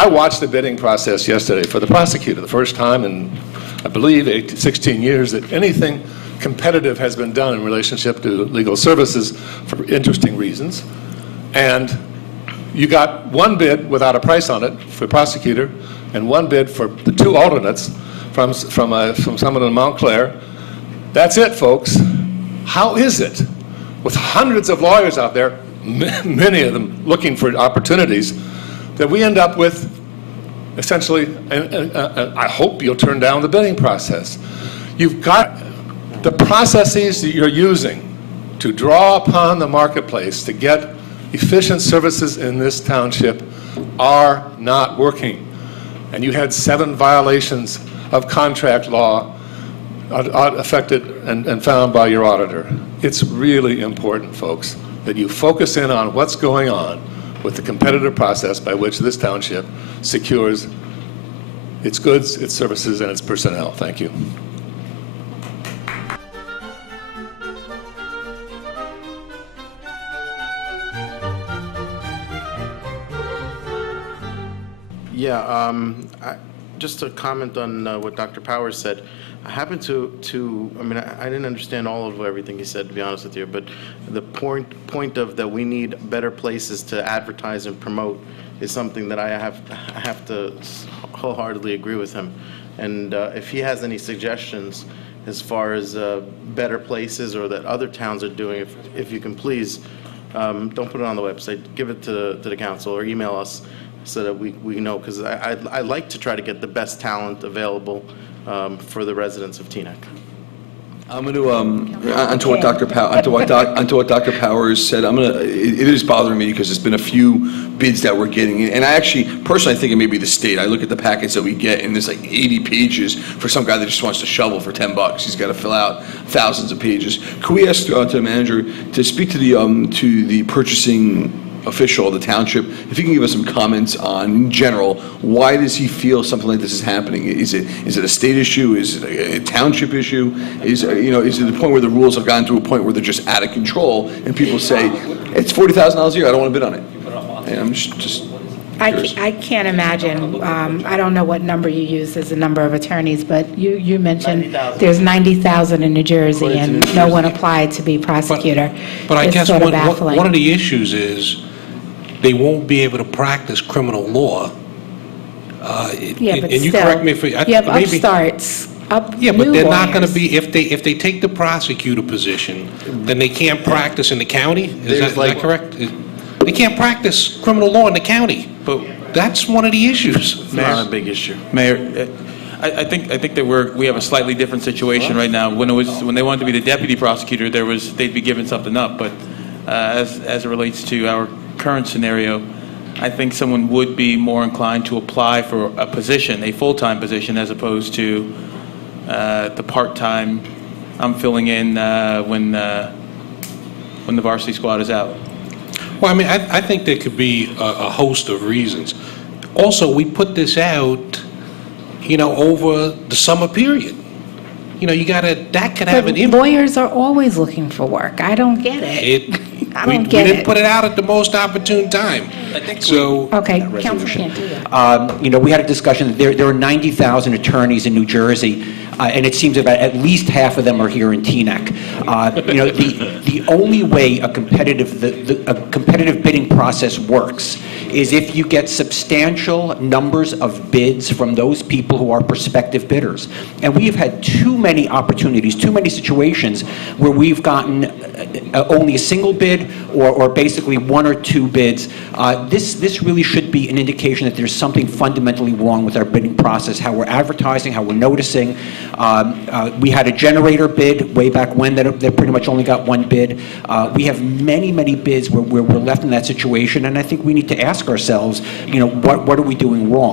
I watched the bidding process yesterday for the prosecutor, the first time in, I believe, 16 years that anything competitive has been done in relationship to legal services for interesting reasons. And you got one bid without a price on it for prosecutor, and one bid for the two alternates from someone in Montclair. That's it, folks. How is it, with hundreds of lawyers out there, many of them looking for opportunities, that we end up with essentially, and I hope you'll turn down the bidding process. You've got the processes that you're using to draw upon the marketplace to get efficient services in this township are not working. And you had 7 violations of contract law affected and found by your auditor. It's really important, folks, that you focus in on what's going on with the competitive process by which this township secures its goods, its services, and its personnel. Thank you. Yeah, just to comment on what Dr. Powers said. I happen to I mean, I didn't understand all of everything he said, to be honest with you, but the point of that we need better places to advertise and promote is something that I have to wholeheartedly agree with him. And if he has any suggestions as far as better places or that other towns are doing, if you can please, don't put it on the website, give it to the council or email us so that we know, because I like to try to get the best talent available for the residents of Teaneck. I'm going to, onto what Dr. Powers said, it is bothering me because there's been a few bids that we're getting, and I actually, personally, I think it may be the state. I look at the packets that we get, and there's like 80 pages for some guy that just wants to shovel for $10. He's got to fill out thousands of pages. Could we ask to the manager to speak to the purchasing official of the township, if he can give us some comments on, in general, why does he feel something like this is happening? Is it a state issue? Is it a township issue? Is it the point where the rules have gotten to a point where they're just out of control and people say, it's $40,000 a year, I don't want to bid on it? And I'm just I can't imagine. I don't know what number you use as a number of attorneys, but you mentioned 90, there's 90,000 in New Jersey, and no one applied to be prosecutor. But I guess one of the issues is they won't be able to practice criminal law. Yeah, but and you still, correct me if you have upstarts. Yeah, but they're not going to be, if they take the prosecutor position, then they can't practice in the county? Is that correct? They can't practice criminal law in the county, but that's one of the issues. It's not a big issue. Mayor, I think that we have a slightly different situation right now. When they wanted to be the deputy prosecutor, they'd be giving something up. But as it relates to our current scenario, I think someone would be more inclined to apply for a position, a full-time position, as opposed to the part-time. I'm filling in when the varsity squad is out. Well, I mean, I think there could be a host of reasons. Also, we put this out, over the summer period. That could have an impact. Lawyers are always looking for work. I don't get it. We didn't put it out at the most opportune time. I think so. Okay, council can't do that. We had a discussion. There are 90,000 attorneys in New Jersey, and it seems about at least half of them are here in Teaneck. The only way a competitive bidding process works is if you get substantial numbers of bids from those people who are prospective bidders. And we have had too many opportunities, too many situations where we've gotten only a single bid or basically one or two bids. This really should be an indication that there's something fundamentally wrong with our bidding process, how we're advertising, how we're noticing. We had a generator bid way back when that pretty much only got one bid. We have many, many bids where we're left in that situation, and I think we need to ask ourselves, what are we doing wrong?